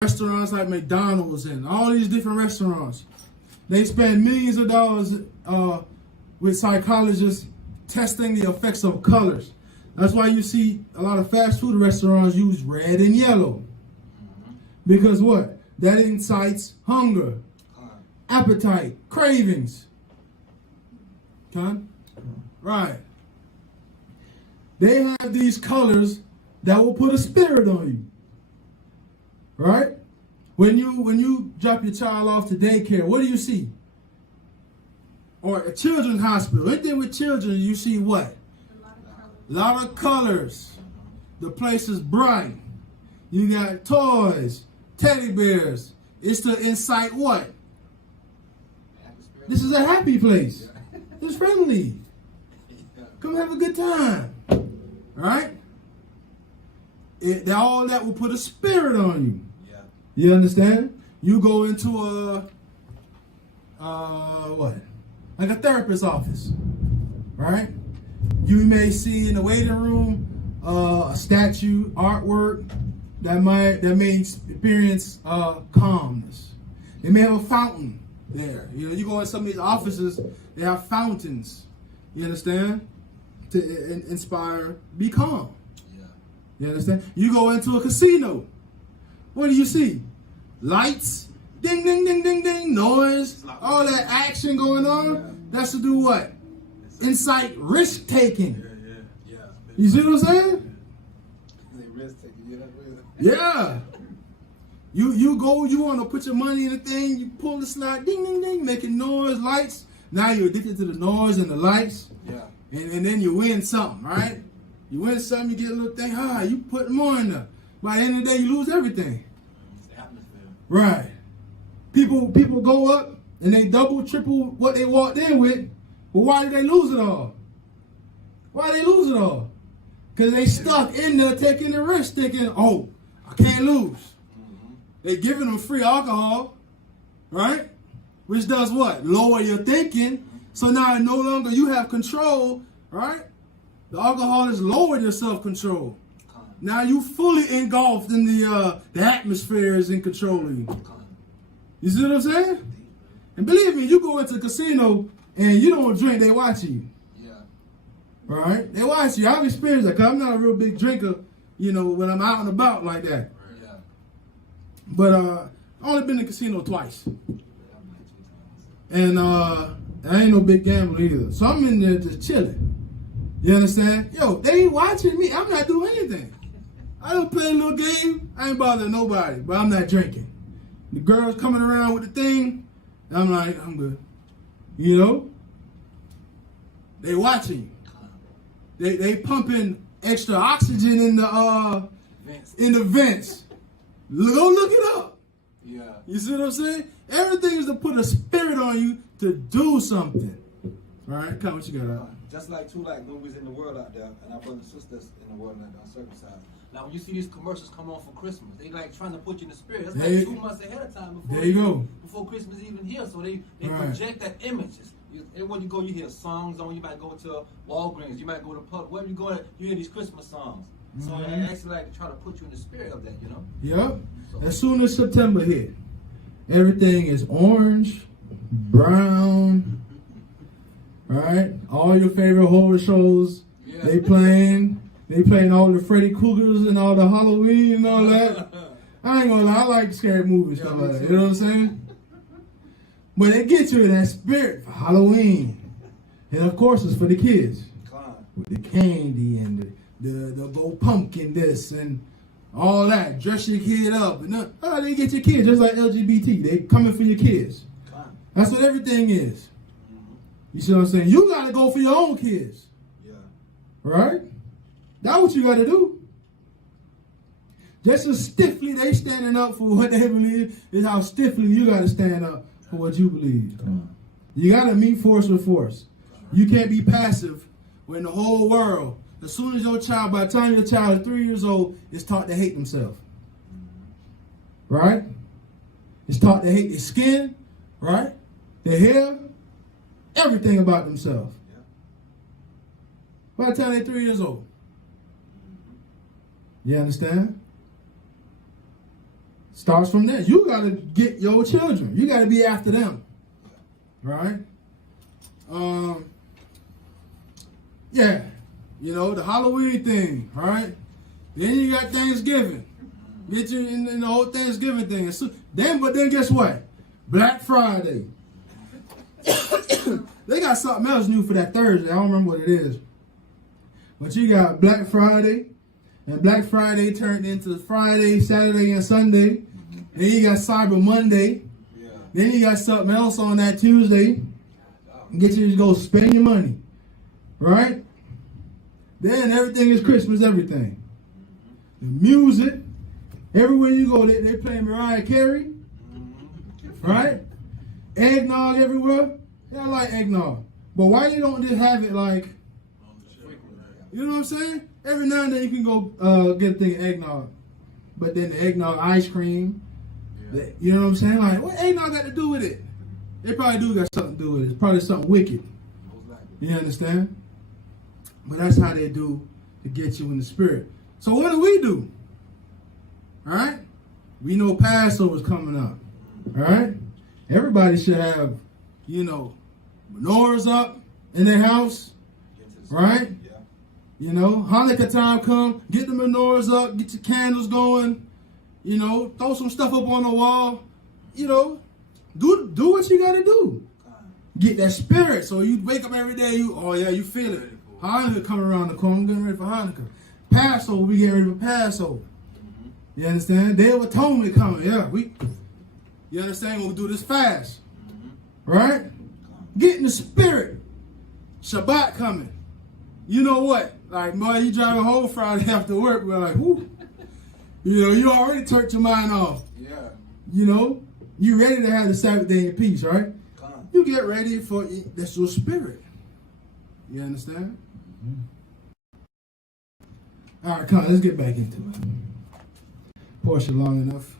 Restaurants like McDonald's and all these different restaurants, they spend millions of dollars with psychologists testing the effects of colors. That's why you see a lot of fast food restaurants use red and yellow. Because what? That incites hunger, appetite, cravings. Right. They have these colors that will put a spirit on you. Right? When you drop your child off to daycare, what do you see? Or a children's hospital. Anything with children, you see what? A lot of colors. The place is bright. You got toys, teddy bears. It's to incite what? This is a happy place. It's friendly. Come have a good time. Right? All that will put a spirit on you. Yeah. You understand? You go into what? Like a therapist's office. Right? You may see in the waiting room a statue, artwork that may experience calmness. They may have a fountain there. You know, you go in some of these offices, they have fountains. You understand? To inspire, be calm. Yeah. You understand? You go into a casino. What do you see? Lights, ding, ding, ding, ding, ding, noise, all that action going on. Yeah. That's to do what? Incite risk taking. Yeah. You see what I'm saying? Risk taking. Yeah. You go, you want to put your money in the thing, you pull the slide, ding, ding, ding, making noise, lights. Now you're addicted to the noise and the lights. Yeah. And then you win something, right? You win something, you get a little thing, you put more in there. By the end of the day, you lose everything. It's the atmosphere. Right. People go up and they double, triple what they walked in with, but why did they lose it all? Why did they lose it all? Because they stuck in there taking the risk, thinking, oh, I can't lose. Mm-hmm. They're giving them free alcohol, right? Which does what? Lower your thinking. So now no longer you have control, right? The alcohol has lowered your self-control. Now you fully engulfed in the atmosphere is in control of you. You see what I'm saying? And believe me, you go into a casino and you don't drink, they watch you. Yeah. All right? They watch you. I've experienced that because I'm not a real big drinker, you know, when I'm out and about like that. Yeah. But I've only been to the casino twice. And I ain't no big gambler either. So I'm in there just chilling. You understand? Yo, they ain't watching me. I'm not doing anything. I don't play a little game. I ain't bothering nobody, but I'm not drinking. The girls coming around with the thing, I'm like, I'm good. You know? They watching. They pumping extra oxygen in the vents. Go look it up. Yeah. You see what I'm saying? Everything is to put a spirit on you to do something. All right, come, what you got out? Just like when we was in the world out there, and our brothers and sisters in the world that are uncircumcised. Now, when you see these commercials come on for Christmas, they like trying to put you in the spirit. That's like 2 months ahead of time before Christmas even here. So they project that image. Everywhere you go, you hear songs on. You might go to Walgreens. You might go to pub. Wherever you go, you hear these Christmas songs. So they actually like try to put you in the spirit of that, you know? Yep. So, as soon as September hit, everything is orange, brown, right? All your favorite horror shows, they playing all the Freddy Kruegers and all the Halloween and all that. I ain't gonna lie, I like scary movies, stuff like that. You know what I'm saying? But it gets you in that spirit for Halloween. And of course it's for the kids. With the candy and the go pumpkin this and all that. Dress your kid up. And they get your kids just like LGBT. They coming for your kids. That's what everything is. You see what I'm saying? You got to go for your own kids. Yeah. Right? That's what you got to do. Just as stiffly they standing up for what they believe is how stiffly you got to stand up for what you believe. You got to meet force with force. You can't be passive when the whole world, as soon as your child, by the time your child is 3 years old, is taught to hate themselves. Right? It's taught to hate their skin, right? Their hair, everything about themselves. By the time they're 3 years old. You understand? Starts from there. You got to get your children. You got to be after them. Right? Yeah. You know, the Halloween thing, right? Then you got Thanksgiving. Get you in the whole Thanksgiving thing. So, but then guess what? Black Friday. They got something else new for that Thursday. I don't remember what it is. But you got Black Friday. And Black Friday turned into Friday, Saturday, and Sunday. Then you got Cyber Monday. Yeah. Then you got something else on that Tuesday. Get you to go spend your money. Right? Then everything is Christmas, everything. The music. Everywhere you go, they play Mariah Carey. Right? Eggnog everywhere. Yeah, I like eggnog. But why they don't just have it like, you know what I'm saying? Every now and then you can go get a thing of eggnog. But then the eggnog ice cream, you know what I'm saying? Like, what eggnog got to do with it? They probably do got something to do with it. It's probably something wicked. You understand? But that's how they do to get you in the spirit. So what do? All right? We know Passover's coming up. All right? Everybody should have, you know, menorahs up in their house. Right? Yeah. You know, Hanukkah time come, get the menorahs up, get your candles going. You know, throw some stuff up on the wall. You know, do what you got to do. Get that spirit. So you wake up every day, you feel it. Hanukkah coming around the corner. I'm getting ready for Hanukkah. Passover, we get ready for Passover. You understand? Day of Atonement coming. Yeah, you understand? We'll do this fast. Right? Get in the spirit. Shabbat coming. You know what? Like, boy, you driving home Friday after work, we're like, whoo. You know, you already turned your mind off. Yeah. You know, you ready to have the Sabbath day in peace, right? You get ready for it. That's your spirit. You understand? All right, come on, let's get back into it. Portion long enough.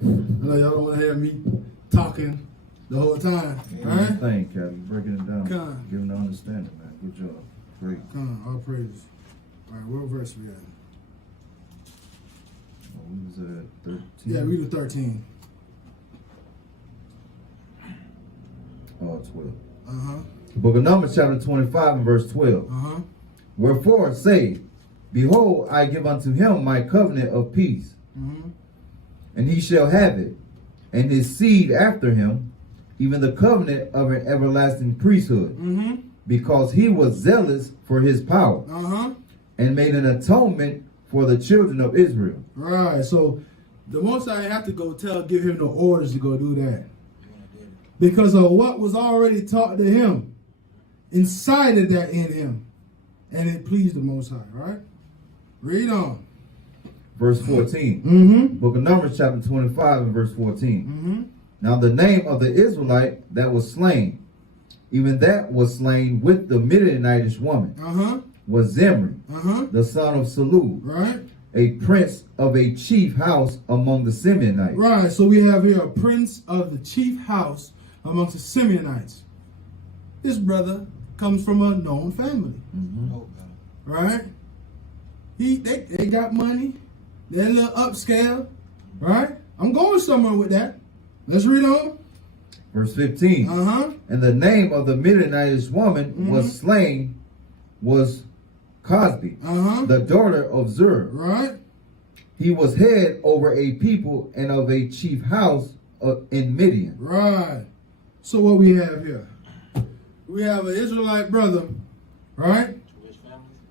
I know y'all don't want to hear me talking the whole time. All right? Thing, Captain. Breaking it down. Giving the understanding, man. Good job. Great. Come on, all praises. All right, what verse we at? We was at 13. Yeah, we were 13. 12. Book of Numbers, chapter 25, and verse 12. Wherefore say, Behold, I give unto him my covenant of peace, and he shall have it, and his seed after him, even the covenant of an everlasting priesthood, because he was zealous for his power, and made an atonement for the children of Israel. Right, so the Most High have to go give him the orders to go do that. Because of what was already taught to him, incited that in him, and it pleased the Most High, right? Read on. Verse 14. Book of Numbers, chapter 25, and verse 14. Now the name of the Israelite that was slain, even that was slain with the Midianitish woman, was Zimri, the son of Salu, right? A prince of a chief house among the Simeonites. Right, so we have here a prince of the chief house amongst the Simeonites. This brother comes from a known family. Right? They got money. They're a little upscale. Right? I'm going somewhere with that. Let's read on. Verse 15. And the name of the Midianitish woman was slain was Cosby, the daughter of Zur. Right? He was head over a people and of a chief house in Midian. Right. So what we have here? We have an Israelite brother, right?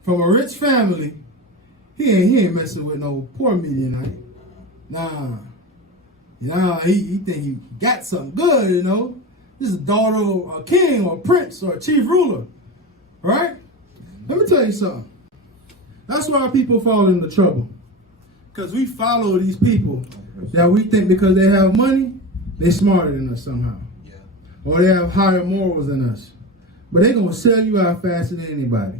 From a rich family. He ain't messing with no poor Midianite. Nah. He think he got something good, you know. This is the daughter of a king or a prince or a chief ruler. Right? Let me tell you something. That's why people fall into trouble. Because we follow these people that we think because they have money, they're smarter than us somehow. Yeah. Or they have higher morals than us. But they're going to sell you out faster than anybody.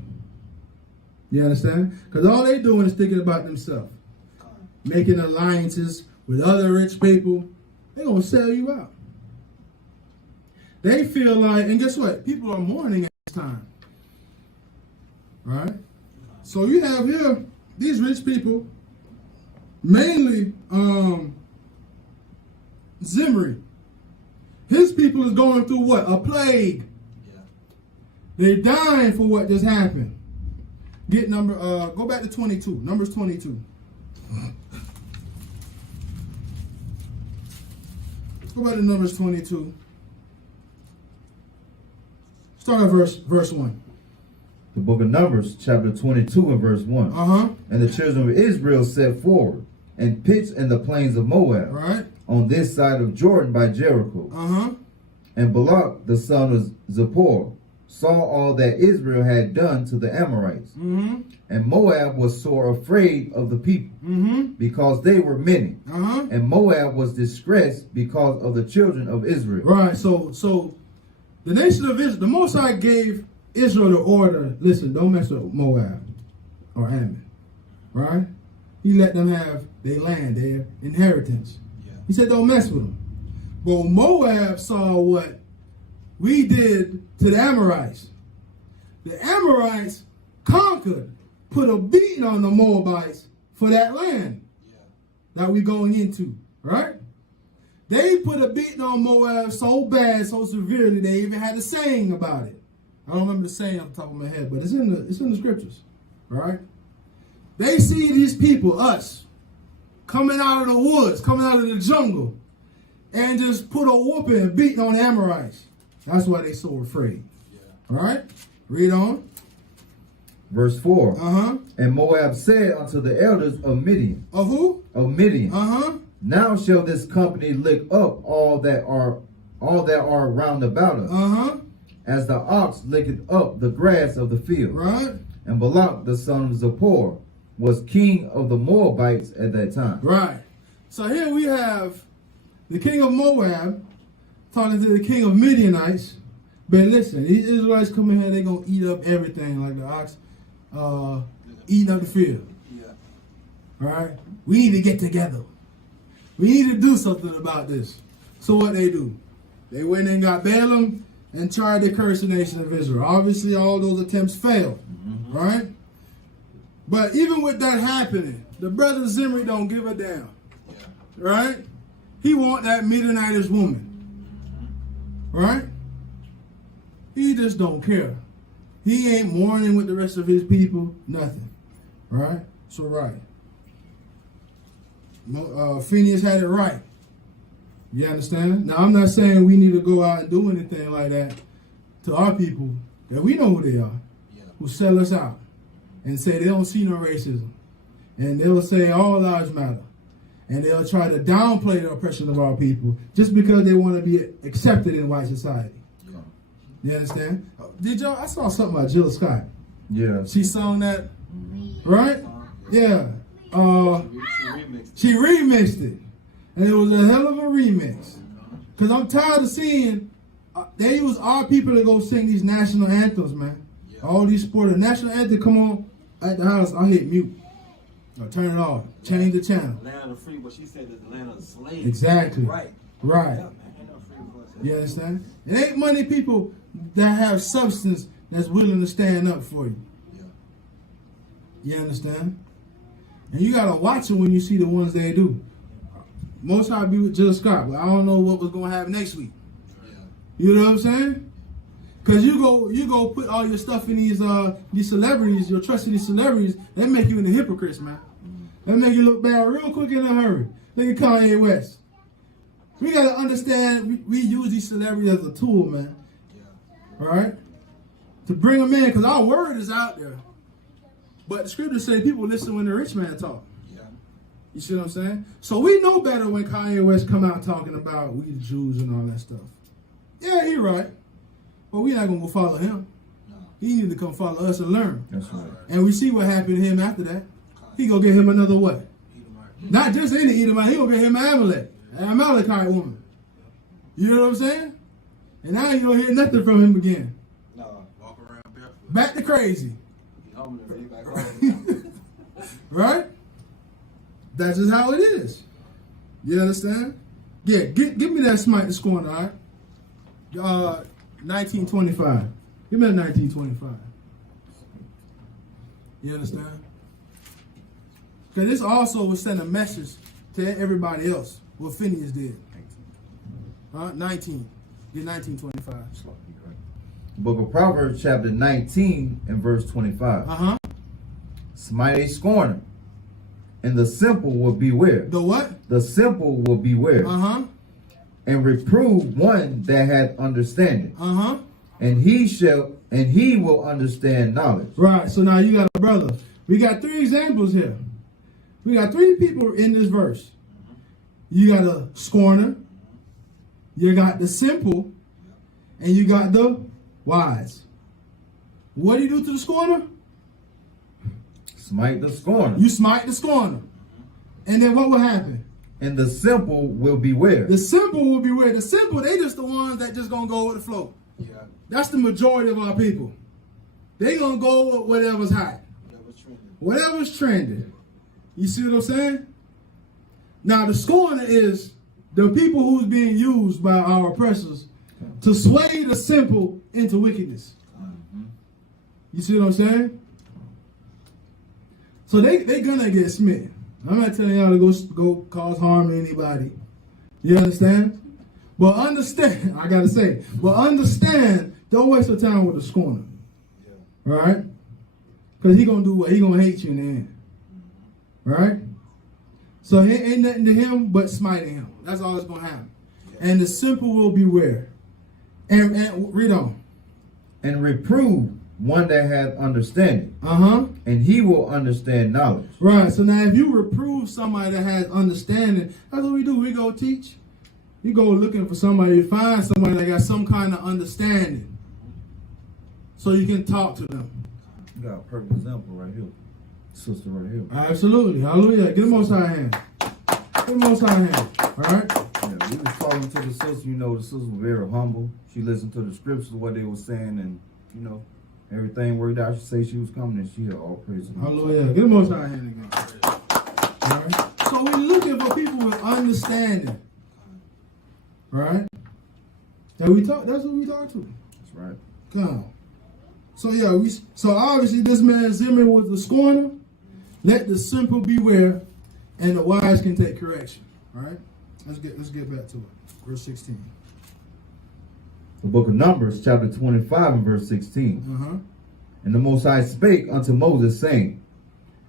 You understand? Because all they're doing is thinking about themselves. Making alliances with other rich people. They're going to sell you out. They feel like, and guess what? People are mourning at this time. Right? So you have here these rich people, mainly Zimri. His people is going through what? A plague. Yeah. They're dying for what just happened. Go back to 22. Numbers 22. Go back to Numbers 22. Start at verse 1. The book of Numbers, chapter 22 and verse 1. And the children of Israel set forward and pitched in the plains of Moab, right, on this side of Jordan by Jericho. And Balak, the son of Zippor, saw all that Israel had done to the Amorites. And Moab was sore afraid of the people, because they were many. And Moab was distressed because of the children of Israel. Right, so the nation of Israel, the Most High gave Israel the order, listen, don't mess with Moab or Ammon, right? He let them have their land, their inheritance. Yeah. He said don't mess with them. But Moab saw what we did to the Amorites. The Amorites conquered, put a beating on the Moabites for that land that we're going into, right? They put a beating on Moab so bad, so severely, they even had a saying about it. I don't remember the saying off the top of my head, but it's in the scriptures, right? They see these people, us, coming out of the woods, coming out of the jungle, and just put a whooping and beating on the Amorites. That's why they so afraid. All right? Read on. Verse 4. And Moab said unto the elders of Midian. Of who? Of Midian. Now shall this company lick up all that are round about us. As the ox licketh up the grass of the field. Right. And Balak, the son of Zippor, was king of the Moabites at that time. Right. So here we have the king of Moab talking to the king of Midianites. But listen, these Israelites come in here, they're going to eat up everything like the ox eating up the field. Yeah. All right? We need to get together. We need to do something about this. So what they do? They went and got Balaam and tried to curse the nation of Israel. Obviously, all those attempts failed, right? But even with that happening, the brother Zimri don't give a damn, right? He want that Midianitish woman, right? He just don't care. He ain't mourning with the rest of his people, nothing, right? So right. Phineas had it right. You understand? Now, I'm not saying we need to go out and do anything like that to our people, that we know who they are, who sell us out and say they don't see no racism. And they'll say all lives matter. And they'll try to downplay the oppression of our people just because they want to be accepted in white society. You understand? I saw something about Jill Scott. Yeah. She sung that, right? Yeah. She remixed it. And it was a hell of a remix. Because I'm tired of seeing, they use our people to go sing these national anthems, man. Yeah. All these sports. National anthem come on at the house, I hit mute. Or turn it off. Change the channel. Land of the free, but she said it's the land of the slaves. Exactly. Right. Right. Yeah, ain't no free for us. You understand? It ain't many people that have substance that's willing to stand up for you. Yeah. You understand? And you got to watch it when you see the ones they do. Most High be with Jill Scott, but I don't know what was going to happen next week. Yeah. You know what I'm saying? Because you go put all your stuff in these celebrities, your trust in these celebrities, they make you into hypocrites, man. They make you look bad real quick in a hurry. Look at Kanye West. We got to understand, we use these celebrities as a tool, man. Yeah. All right? To bring them in, because our word is out there. But the scriptures say people listen when the rich man talk. You see what I'm saying? So we know better when Kanye West come out talking about we the Jews and all that stuff. Yeah, he right. But we not going to go follow him. No. He need to come follow us and learn. That's right. And we see what happened to him after that. He going to get him another what? Not just any Edomite. He going to get him an Amalekite woman. You know what I'm saying? And now you don't hear nothing from him again. No, walk around barefoot. Back to crazy. He humble and back home. Right? That's just how it is. You understand? Yeah, give me that smite to score, all right? 1925. Give me that 1925. You understand? Because this also was send a message to everybody else, what Phineas did. 19. Get 19:25. Book of Proverbs, chapter 19 and verse 25. Smite a scorner, and the simple will beware. The what? The simple will beware. And reprove one that hath understanding. And he will understand knowledge. Right. So now you got a brother. We got 3 examples here. We got 3 people in this verse. You got a scorner, you got the simple, and you got the wise. What do you do to the scorner? Smite the scorner. You smite the scorner. And then what will happen? And the simple will beware. The simple will beware. The simple, they just the ones that just gonna go with the flow. Yeah. That's the majority of our people. They gonna go with whatever's hot. Whatever's trending. You see what I'm saying? Now the scorner is the people who's being used by our oppressors to sway the simple into wickedness. You see what I'm saying? So they gonna get smitten. I'm not telling y'all to go cause harm to anybody. You understand? But understand, I gotta say, don't waste your time with the scorner. Yeah. Right? Because he gonna do what? He gonna hate you in the end. Right? So it ain't nothing to him but smiting him. That's all that's gonna happen. Yeah. And the simple will beware. And read on. And reprove one that hath understanding. And he will understand knowledge. Right. So now if you reprove somebody that has understanding, that's what we do. We go teach. You go looking for somebody, find somebody that got some kind of understanding. So you can talk to them. You got a perfect example right here. Sister right here. Absolutely. Hallelujah. Get the Most High hand. Get the Most High hand. All right? Yeah, we was talking to the sister. You know, the sister was very humble. She listened to the scriptures, what they were saying, and, you know, everything worked out. She said she was coming, and she had all praise. Hallelujah. Get the Most High hand again. All right? So we're looking for people with understanding. Right? That's what we talk to. That's right. Come on. So yeah, so obviously this man Zimmer was the scorner. Let the simple beware, and the wise can take correction. All right? Let's get back to it. Verse 16. The book of Numbers, chapter 25 and verse 16. And the Most High spake unto Moses, saying,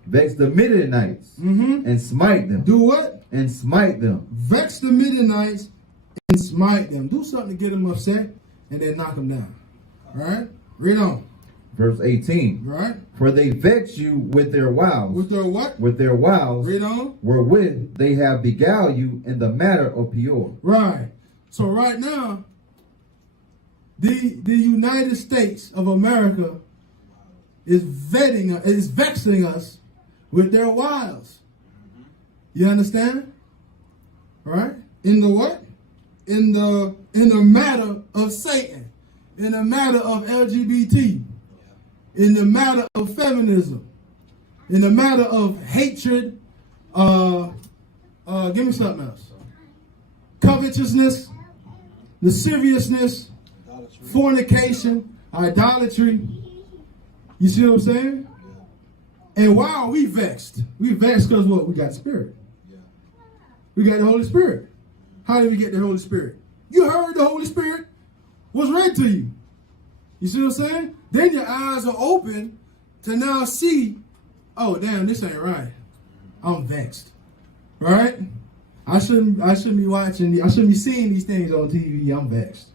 Vex the Midianites and smite them. Do what? And smite them. Vex the Midianites and smite them. Do something to get them upset and then knock them down. All right? Read on. Verse 18. Right. For they vex you with their wiles. With their what? With their wiles. Read on. Wherewith they have beguiled you in the matter of Peor. Right. So right now, the United States of America is vexing us with their wiles. You understand? Right? In the what? In the matter of Satan. In the matter of LGBT. In the matter of feminism. In the matter of hatred. Give me something else. Covetousness. Lasciviousness. Fornication. Idolatry. You see what I'm saying? And why are we vexed? We vexed because what? We got spirit. We got the Holy Spirit. How did we get the Holy Spirit? You heard the Holy Spirit was read to you. You see what I'm saying? Then your eyes are open to now see, oh damn, this ain't right. I'm vexed. Right? I shouldn't be watching, I shouldn't be seeing these things on TV. I'm vexed.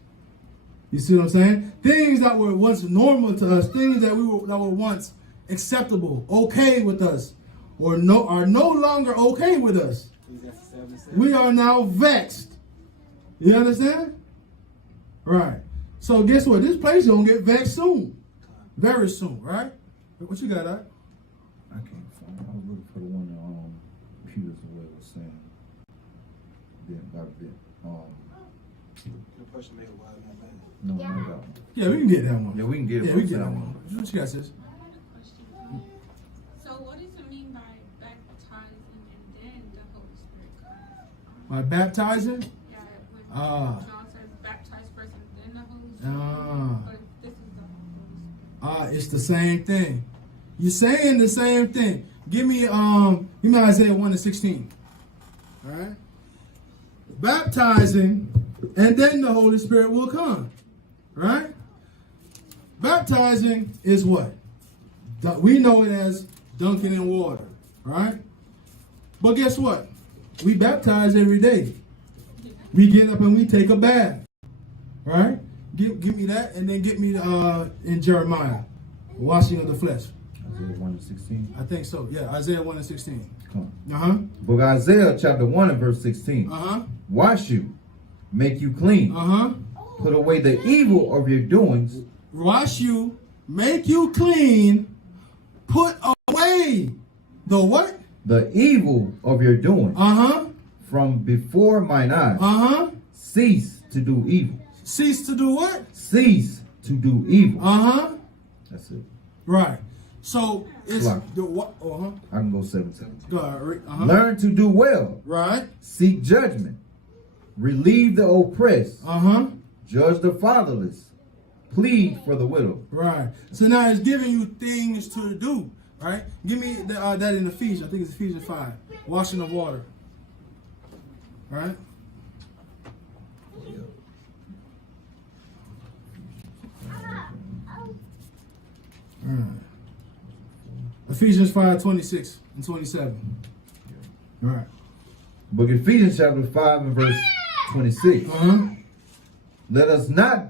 You see what I'm saying? Things that were once normal to us, things that were once acceptable, okay with us, are no longer okay with us. We are now vexed. You understand? Right. So guess what? This place is gonna get vexed soon. Very soon, right? What you got, Doc? I can't find it. I was looking for the one that Peter's way was saying. Bit by bit. No, not that one. Yeah, we can get that one. Yeah, we can get it. Yeah, we can get that one. What you got, sis? So what does it mean by baptizing and then the Holy Spirit comes? By baptizing? Yeah, when John says baptize first and then the Holy Spirit. But this is the Holy Spirit. It's the same thing. You're saying the same thing. Give me Isaiah 1:16. All right? Baptizing and then the Holy Spirit will come. Right? Baptizing is what? We know it as dunking in water. Right? But guess what? We baptize every day. We get up and we take a bath. Right? Give me that, and then get me in Jeremiah, washing of the flesh. Isaiah 1 and 16. I think so. Yeah, Isaiah 1 and 16. Come on. Book of Isaiah chapter 1 and verse 16. Wash you, make you clean. Put away the evil of your doings. Wash you, make you clean. Put away the what? The evil of your doings. From before mine eyes. Cease to do evil. Cease to do what? Cease to do evil. That's it. Right. So it's the what? I can go 17. Go ahead. Learn to do well. Right. Seek judgment. Relieve the oppressed. Judge the fatherless. Plead for the widow. Right. So now it's giving you things to do. Right. Give me that in Ephesians. I think it's Ephesians 5. Washing of water. Right. Ephesians 5, 26 and 27. All right. Book of Ephesians chapter 5 and verse 26. Let us not.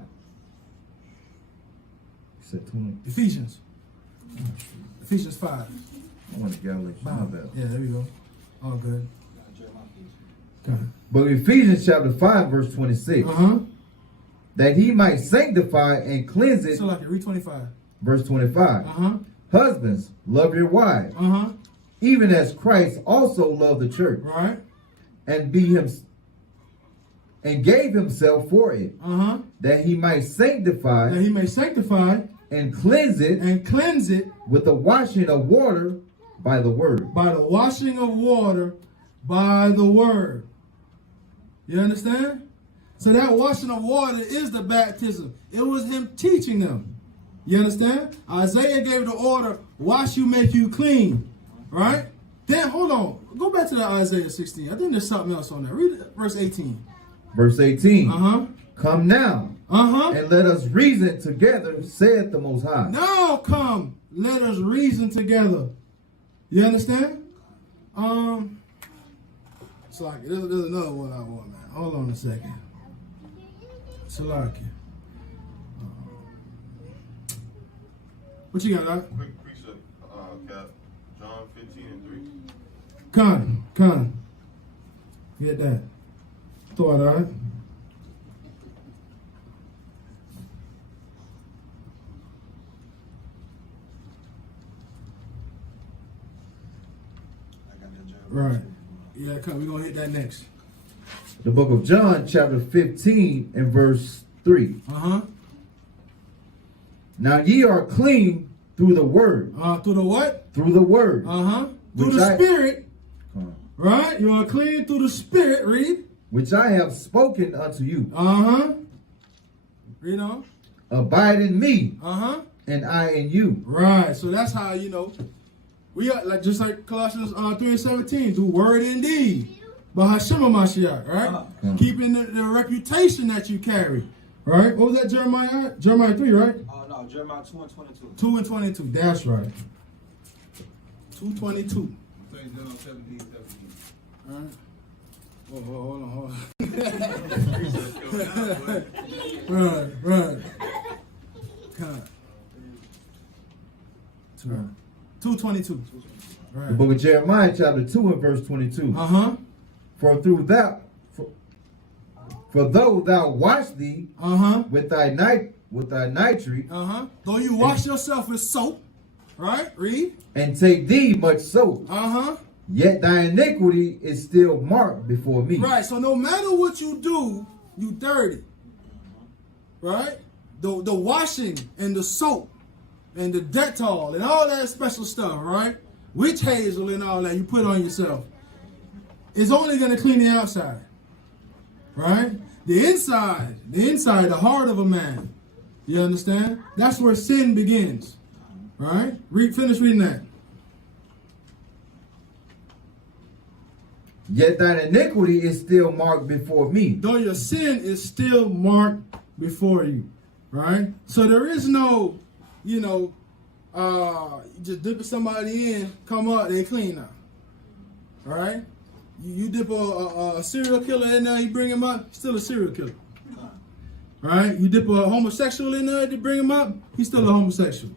You said 20. Ephesians. Ephesians 5. I want to Galatians. My bad. Yeah, there we go. All good. Book of Ephesians chapter 5 verse 26. That he might sanctify and cleanse it. So like read 25. Verse 25. Husbands, love your wives. Even as Christ also loved the church. Right. And gave himself for it. That he might sanctify. That he may sanctify. And cleanse it. And cleanse it. With the washing of water by the word. By the washing of water by the word. You understand? So that washing of water is the baptism. It was him teaching them. You understand? Isaiah gave the order, wash you, make you clean. Right? Then, hold on. Go back to the Isaiah 16. I think there's something else on there. Read verse 18. Verse 18. Come now. And let us reason together, saith the Most High. Now come, let us reason together. You understand? It's like, there's another one I want, man. Hold on a second. Salaki. What you got, Doc? Quick precept, Cap. John 15 and 3. Con. Get that. Throw it out. Right. Yeah, come. We're going to hit that next. The book of John, chapter 15 and verse 3. Now ye are clean through the word. Through the what? Through the word. Through the spirit. Right? You are clean through the spirit. Read. Which I have spoken unto you. Read on. Abide in me. And I in you. Right. So that's how, you know, we are like just like Colossians 3:17. Do word and deed. By Hashem Mashiach, right? Keeping the reputation that you carry. Right? What was that, Jeremiah? Jeremiah 3, right? No, Jeremiah 2 and 22. 2 and 22. That's right. 2:22. John 17. All right. Oh, hold on. Right. God. 2:22. Right. The book of Jeremiah, chapter 2 and verse 22. For though thou wash thee with thy nitrate, though you wash yourself with soap, right? Read. And take thee much soap, yet thy iniquity is still marked before me. Right. So no matter what you do, you dirty. Right? The washing and the soap and the Dettol and all that special stuff, right? Witch hazel and all that you put on yourself. It's only going to clean the outside, right? The inside, the heart of a man. You understand? That's where sin begins, right? Finish reading that. Yet thine iniquity is still marked before me. Though your sin is still marked before you. Right? So there is no, you just dip somebody in, come up, they clean now. All right? You dip a serial killer in there, you bring him up, still a serial killer. All right? You dip a homosexual in there to bring him up, he's still a homosexual.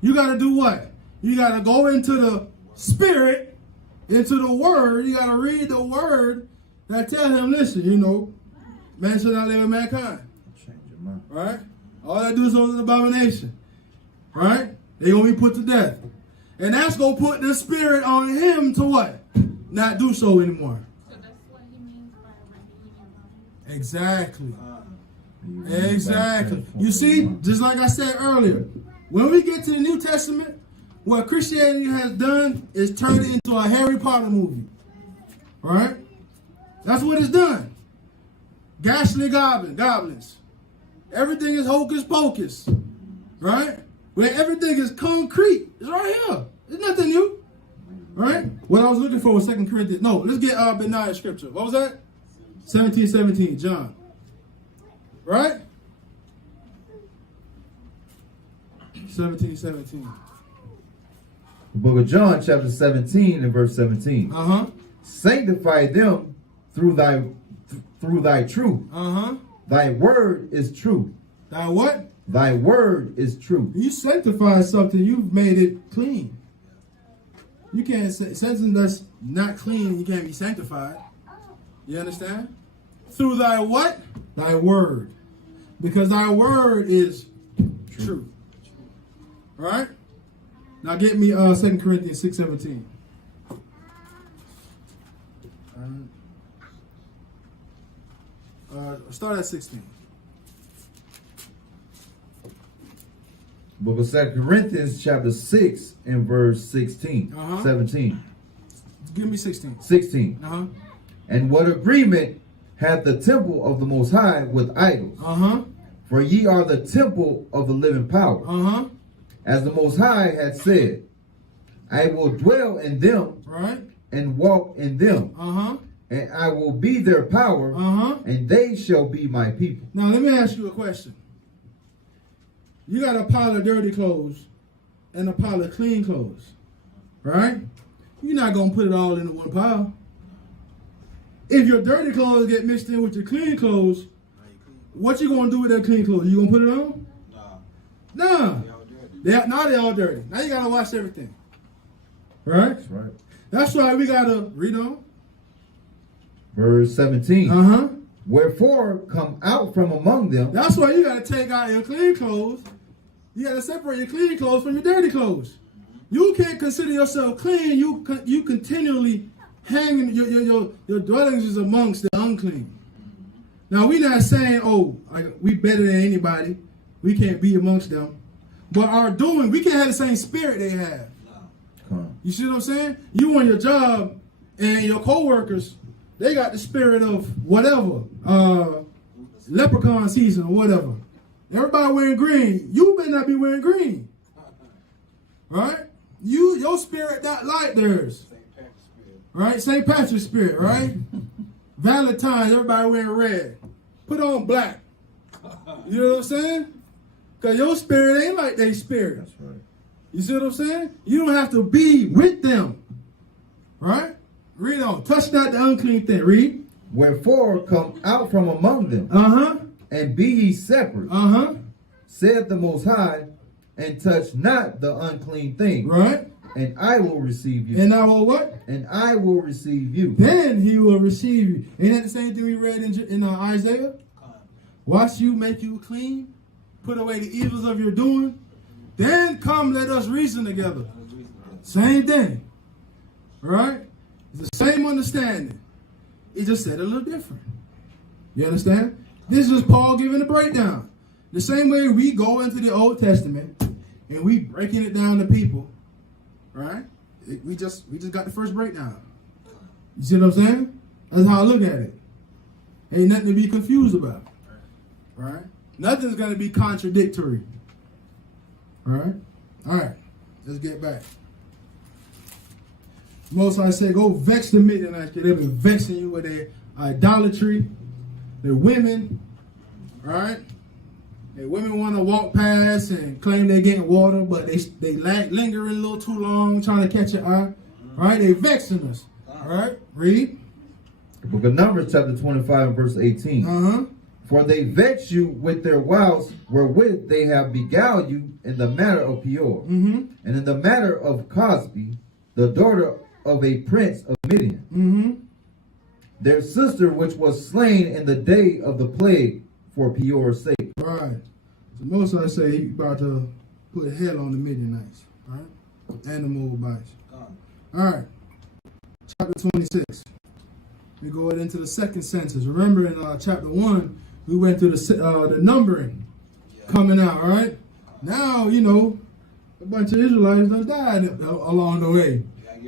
You got to do what? You got to go into the spirit, into the word. You got to read the word that tell him, listen, man should not live with mankind. Change your mind. Right? All that do is an abomination. Right? They're going to be put to death. And that's going to put the spirit on him to what? Not do so anymore. So that's what he means by renewing your mind. Exactly. Exactly. You see, just like I said earlier, when we get to the New Testament, what Christianity has done is turned it into a Harry Potter movie. All right? That's what it's done. Ghastly goblins. Everything is hocus pocus. Right? Where everything is concrete. It's right here. It's nothing new. Right? What I was looking for was 2 Corinthians. No, let's get Benaiah scripture. What was that? 17:17, John. Right? 17:17. The book of John, chapter 17 and verse 17. Sanctify them through thy truth. Thy word is truth. Thy what? Thy word is truth. You sanctify something, you've made it clean. You can't say something that's not clean, you can't be sanctified. You understand? Through thy what? Thy word. Because thy word is truth. All right? Now get me 2 Corinthians 6:17. Start at 16. Book of 2 Corinthians chapter 6 and verse 16. 17. Give me 16. 16. And what agreement hath the temple of the Most High with idols? For ye are the temple of the living power. As the Most High hath said, I will dwell in them, right, and walk in them. And I will be their power, and they shall be my people. Now let me ask you a question. You got a pile of dirty clothes and a pile of clean clothes, right? You're not going to put it all into one pile. If your dirty clothes get mixed in with your clean clothes, what you going to do with that clean clothes? You going to put it on? Nah. Now they're all dirty. Now you got to wash everything. Right? That's right. That's why we got to read on. Verse 17. Wherefore come out from among them. That's why you got to take out your clean clothes. You got to separate your clean clothes from your dirty clothes. You can't consider yourself clean. You continually hanging your dwellings is amongst the unclean. Now we're not saying, we better than anybody. We can't be amongst them. But our doing, we can't have the same spirit they have. You see what I'm saying? You on your job and your co-workers, they got the spirit of whatever, leprechaun season or whatever. Everybody wearing green. You better not be wearing green. Right? Your spirit not like theirs. Right? St. Patrick's spirit, right? Valentine's, everybody wearing red. Put on black. You know what I'm saying? Because your spirit ain't like their spirit. That's right. You see what I'm saying? You don't have to be with them. Right? Read on. Touch not the unclean thing. Read. Wherefore come out from among them. And be ye separate. Saith the Most High, and touch not the unclean thing. Right. And I will receive you. And I will what? And I will receive you. Then he will receive you. Ain't that the same thing we read in Isaiah? Wash you, make you clean. Put away the evils of your doing. Then come, let us reason together. Same thing. Right? It's the same understanding. It just said a little different. You understand? This is Paul giving a breakdown. The same way we go into the Old Testament and we breaking it down to people. Right? We just got the first breakdown. You see what I'm saying? That's how I look at it. Ain't nothing to be confused about. Right? Nothing's going to be contradictory. All right? All right. Let's get back. Most I say, go vex the Midianites, because they've been vexing you with their idolatry, their women, right? Their women want to walk past and claim they're getting water, but they linger a little too long trying to catch your eye, right? They vexing us, all right? Read. The book of Numbers, chapter 25, verse 18. For they vex you with their wiles, wherewith they have beguiled you in the matter of Peor, and in the matter of Cosby, the daughter of a prince of Midian, their sister, which was slain in the day of the plague for Peor's sake. Right. So most I say he about to put hell on the Midianites, right? And the Moabites. All right. Chapter 26. We go into the second census. Remember in chapter 1, we went through the numbering coming out, right? Now, you know, a bunch of Israelites done died along the way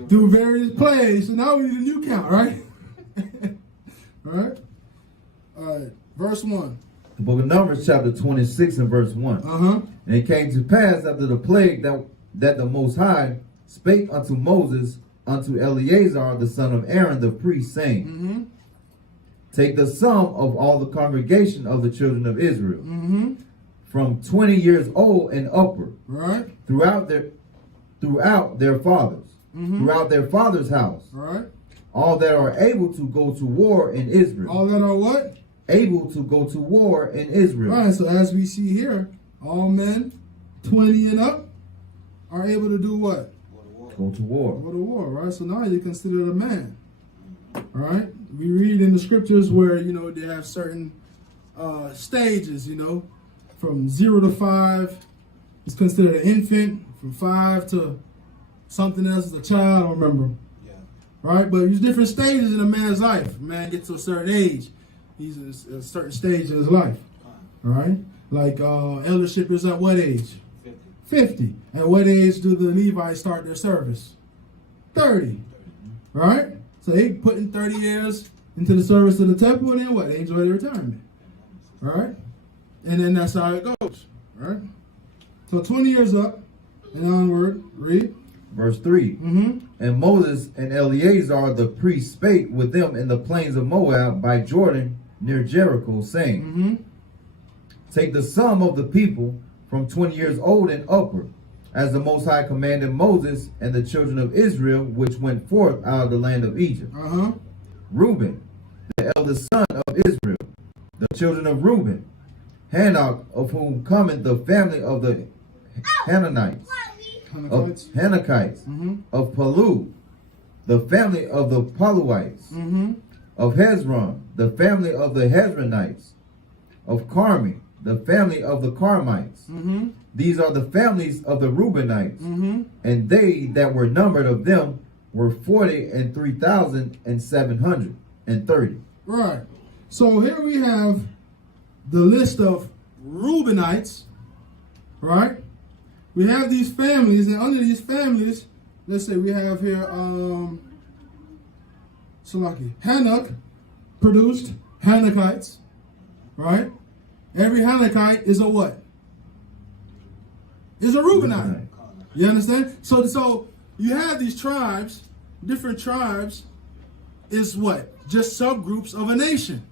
through various plagues. So now we need a new count, right? All right. Verse 1. The book of Numbers, chapter 26 and verse 1. And it came to pass after the plague that the Most High spake unto Moses, unto Eleazar the son of Aaron the priest, saying, take the sum of all the congregation of the children of Israel, from 20 years old and upward, right, throughout their fathers' house, right, all that are able to go to war in Israel. All that are what? Able to go to war in Israel. Right. So as we see here, all men 20 and up are able to do what? Go to war. Go to war, right? So now you're considered a man. All right? We read in the scriptures where, you know, they have certain stages, you know, from 0 to 5 is considered an infant, from 5 to something else is a child, I don't remember. Yeah. Right? But there's different stages in a man's life. A man gets to a certain age, he's in a certain stage in his life. All right? Like eldership is at what age? 50. At what age do the Levites start their service? 30. Right? So they putting 30 years into the service of the temple, and then what? They enjoy their retirement. Right? And then that's how it goes. Right? So 20 years up and onward. Read. Verse 3. And Moses and Eleazar the priest spake with them in the plains of Moab by Jordan near Jericho, saying, take the sum of the people from 20 years old and upward, as the Most High commanded Moses and the children of Israel, which went forth out of the land of Egypt. Reuben, the eldest son of Israel, the children of Reuben, Hanok, of whom cometh the family of the Hananites, of Palu, the family of the Paluites, of Hezron, the family of the Hezronites, of Carmi, the family of the Carmites. These are the families of the Reubenites, and they that were numbered of them were 43,730. Right. So here we have the list of Reubenites, right? We have these families, and under these families, let's say we have here, Hanok produced Hanokites, right? Every Hanokite is a what? Is a Reubenite. You understand? So you have these tribes, different tribes is what? Just subgroups of a nation.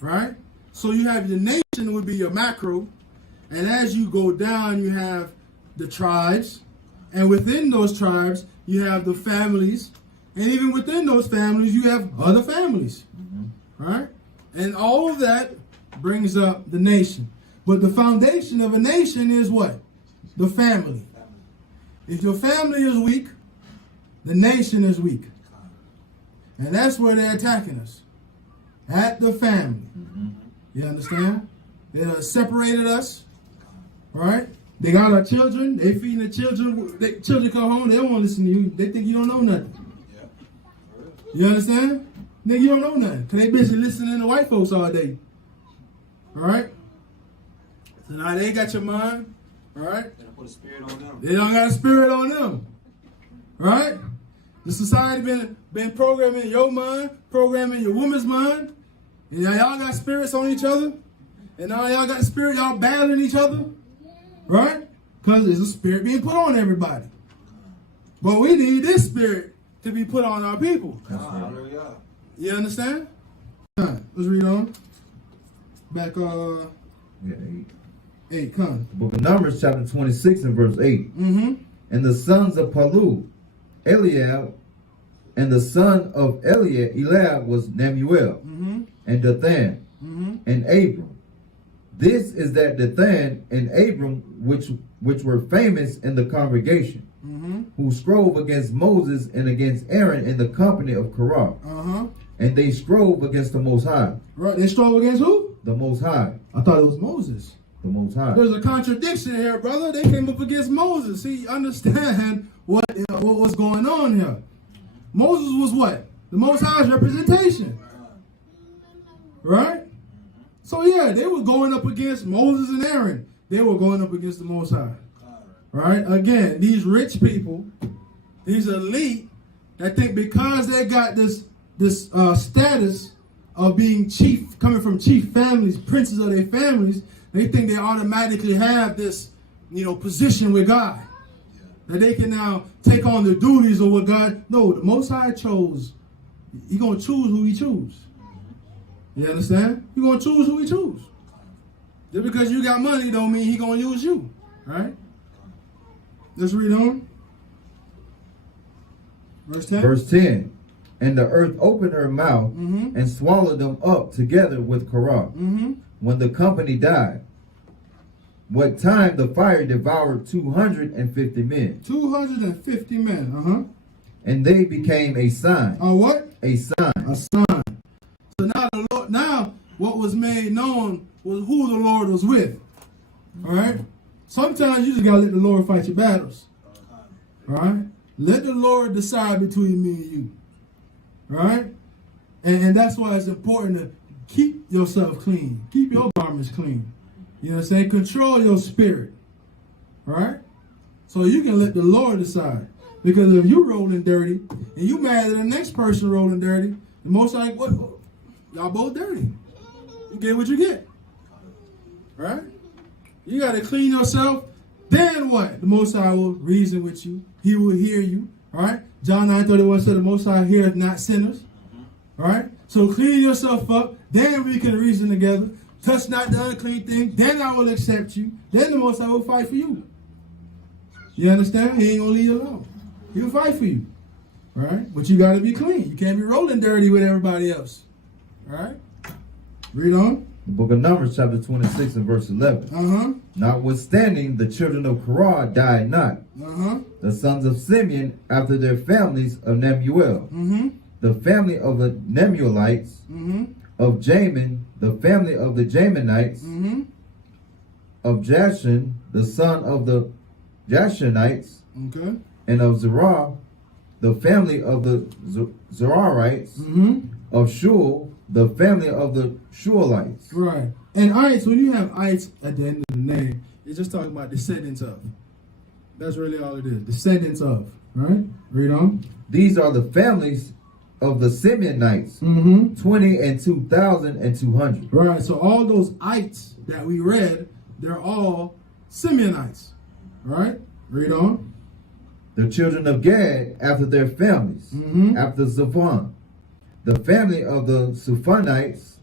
Right? So you have your nation would be your macro, and as you go down you have the tribes, and within those tribes you have the families, and even within those families you have other families. Right? And all of that brings up the nation. But the foundation of a nation is what? The family. If your family is weak, the nation is weak. And that's where they're attacking us. At the family. You understand? They separated us. Right? They got our children. They feeding the children. The children come home. They don't want to listen to you. They think you don't know nothing. You understand? Nigga, you don't know nothing. Because they busy listening to white folks all day. Alright? So now they got your mind. Alright? They don't put a spirit on them. They don't got a spirit on them. Right? The society been programming your mind, programming your woman's mind. And now y'all got spirits on each other. And now y'all got spirit, y'all battling each other. Right? Because there's a spirit being put on everybody. But we need this spirit to be put on our people. Hallelujah. You understand? Let's read on. Back, Yeah, 8, come. The book of Numbers, chapter 26 and verse 8. Mm-hmm. And the sons of Palu, Eliab, and the son of Eliab was Nemuel, and Dathan, and Abram. This is that Dathan and Abram which were famous in the congregation, who strove against Moses and against Aaron in the company of Korah. And they strove against the Most High. Right, they strove against who? The Most High. I thought it was Moses. The Most High. There's a contradiction here, brother. They came up against Moses. See, understand what was going on here. Moses was what? The Most High's representation. Right? So yeah, they were going up against Moses and Aaron. They were going up against the Most High. Right? Again, these rich people, these elite, that think because they got this status of being chief, coming from chief families, princes of their families, they think they automatically have this, position with God. That they can now take on the duties of what God. No, the Most High chose. He's going to choose who he choose. You understand? He's going to choose who he choose. Just because you got money don't mean he's going to use you. Right? Let's read on. Verse 10. Verse 10. And the earth opened her mouth and swallowed them up together with Korah. When the company died, what time the fire devoured 250 men. 250 men, And they became a sign. A what? A sign. A sign. So now the Lord, now what was made known was who the Lord was with. All right? Sometimes you just got to let the Lord fight your battles. All right? Let the Lord decide between me and you. All right? And that's why it's important to keep yourself clean. Keep your garments clean. You know what I'm saying? Control your spirit. All right? So you can let the Lord decide. Because if you rolling dirty and you mad at the next person rolling dirty, the Most High, what? Y'all both dirty. You get what you get. Right? You got to clean yourself. Then what? The Most High will reason with you. He will hear you. All right? John 9:31 said the Most High heareth not sinners. All right? So clean yourself up. Then we can reason together. Touch not the unclean thing. Then I will accept you. Then the Most High will fight for you. You understand? He ain't going to leave you alone. He'll fight for you. All right? But you got to be clean. You can't be rolling dirty with everybody else. All right? Read on. The book of Numbers, chapter 26 and verse 11. Notwithstanding, the children of Korah died not. The sons of Simeon, after their families of Nemuel. The family of the Nemuelites. Of Jamin, the family of the Jaminites. Of Jashan, the son of the Jashanites. And of Zerah, the family of the Zerarites. Of Shul, the family of the Shualites. Right. And ites, when you have ites at the end of the name, it's just talking about descendants of. That's really all it is. Descendants of. Right? Read on. These are the families of the Simeonites. 20 and 2,200. Right. So all those ites that we read, they're all Simeonites. Right? Read on. The children of Gad after their families. After Zephon. The family of the Suphanites,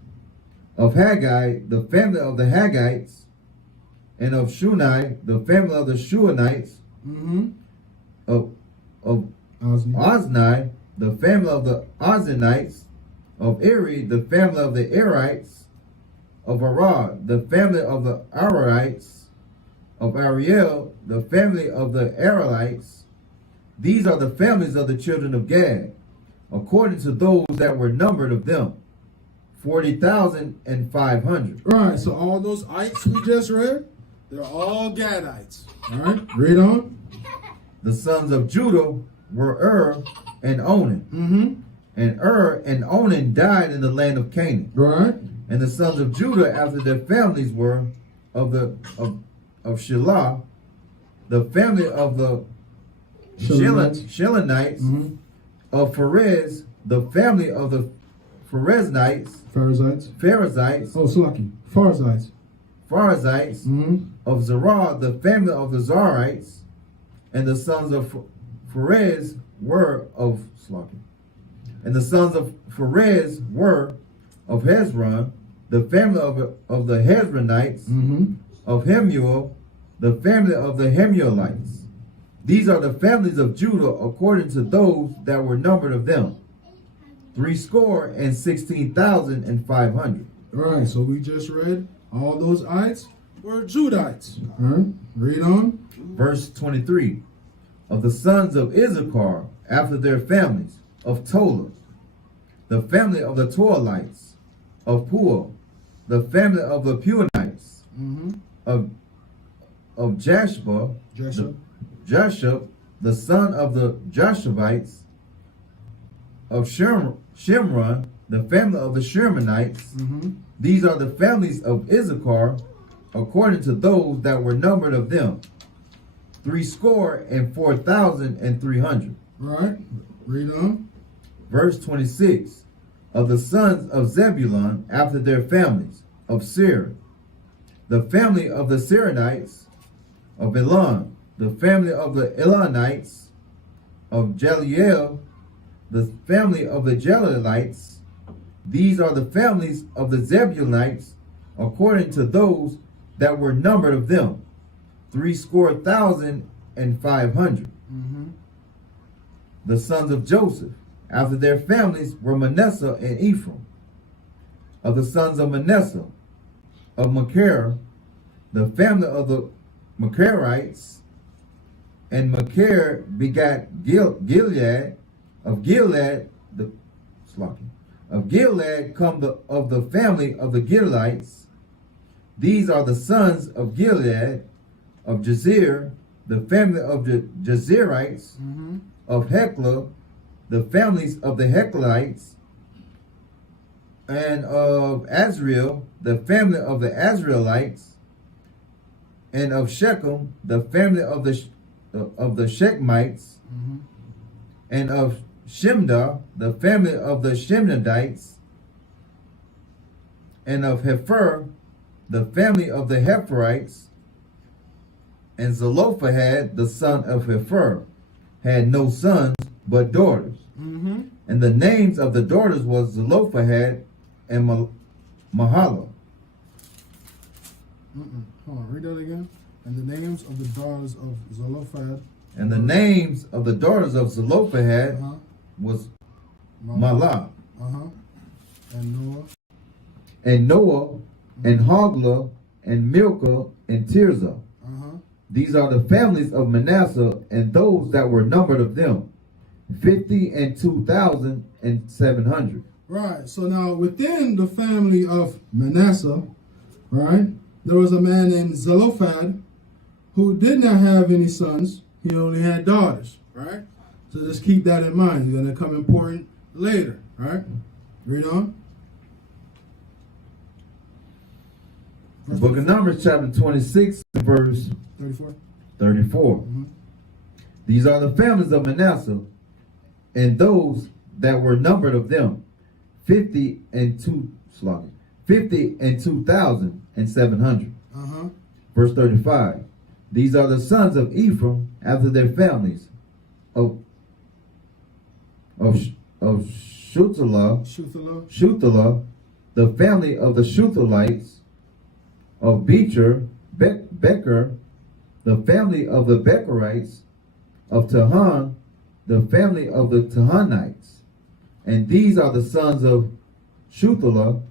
of Haggai, the family of the Haggites, and of Shunai, the family of the Shuanites, of Ozni, the family of the Oznites, of Eri, the family of the Erites, of Arad, the family of the Araites, of Ariel, the family of the Aralites. These are the families of the children of Gad, according to those that were numbered of them, 40,500. Right, so all those ites we just read, they're all Gadites. All right, read on. The sons of Judah were and Onan. And and Onan died in the land of Canaan. Right. And the sons of Judah after their families were of Shelah, the family of the Shilonites, of Pharez, the family of the Pharezites. Oh, Slaki. Pharzites. Of Zerah, the family of the Zarites, and the sons of Pharez, were of Slakin. And the sons of Pharez were of Hezron, the family of the Hezronites, of Hemuel, the family of the Hemuelites. These are the families of Judah according to those that were numbered of them, 16,500. All right, so we just read all those ites were Judites. All right, read on. Verse 23. Of the sons of Issachar, after their families, of Tola, the family of the Toalites, of Puah, the family of the Puanites, of Jashba, Jashub, the son of the Joshuvites, of Shimron, the family of the Shemonites. These are the families of Issachar, according to those that were numbered of them, 64,300. Right, read on. Verse 26. Of the sons of Zebulun, after their families, of Seir, the family of the Seironites, of Elon, the family of the Elonites, of Jaliel, the family of the Jalielites. These are the families of the Zebulunites, according to those that were numbered of them, 64,500. The sons of Joseph, after their families, were Manasseh and Ephraim. Of the sons of Manasseh, of Machir, the family of the Machirites, and Machir begat Gilead. Of Gilead, of the family of the Gileadites. These are the sons of Gilead, of Jazer, the family of the Jazerites, of Hekla, the families of the Heklites, and of Azriel, the family of the Azraelites, and of Shechem, the family of the Shechemites, and of Shimda, the family of the Shemnadites, and of Hefer, the family of the Heferites. And Zelophehad, the son of Hefer, had no sons but daughters. And the names of the daughters was Zelophehad and Mahala. Hold on, read that again. And the names of the daughters of Zelophehad. And the names of the daughters of Zelophehad was Malah, and Noah, and Noah, and Hoglah, and Milcah, and Tirzah. These are the families of Manasseh, and those that were numbered of them, 52,700. Right. So now within the family of Manasseh, right, there was a man named Zelophehad who did not have any sons. He only had daughters. Right. So just keep that in mind. It's going to come important later. Right. Read on. The book of Numbers, chapter 26, verse 34. These are the families of Manasseh, and those that were numbered of them, 52,700. Verse 35. These are the sons of Ephraim after their families, of Shuthelah, the family of the Shuthelites, of Becher, Becher, the family of the Becherites, of Tahan, the family of the Tahanites. And these are the sons of Shuthelah,